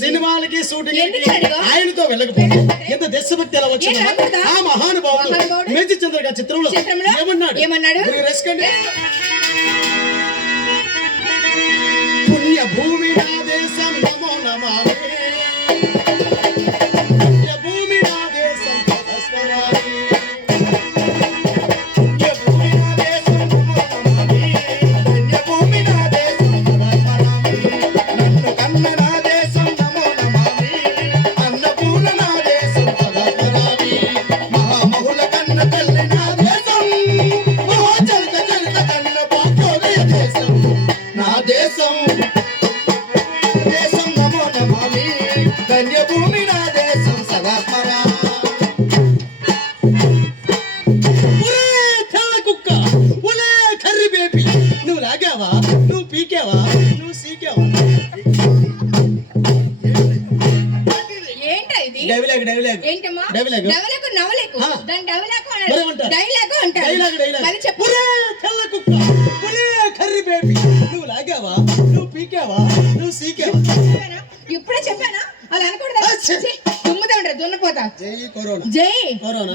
సినిమాలకి షూటింగ్ ఆయనతో వెళ్ళకపోతే ఎంత దేశభక్తి ఎలా వచ్చింది ఆ మహానుభావుడు మేజి చంద్ర చిత్రంలో ఏమన్నాడు పుణ్య భూమి నా దేశం నమో నమామి పుణ్య భూమి నా దేశం సదస్వరామి పుణ్య భూమి నా దేశం నమో నమామి పుణ్య భూమి నా దేశం సదస్వరామి నన్ను కన్న నా దేశం నమో నమామి అన్నపూర్ణ నా దేశం సదస్వరామి మహామహుల కన్న తల్లి నా దేశం మహోచరిత చరిత కన్న భాగ్యోదయ దేశం నా దేశం దేశం నమో నమామి ధన్య భూమి నా దేశం సదా స్మరా కుక్క ఉలే కర్రి బేబీ నువ్వు లాగావా నువ్వు పీకావా నువ్వు సీకావా ఇప్పుడే చెప్పానా అలా అనకూడదు దుమ్ముతా ఉంటారు దున్నపోతా జై కరోనా జై కరోనా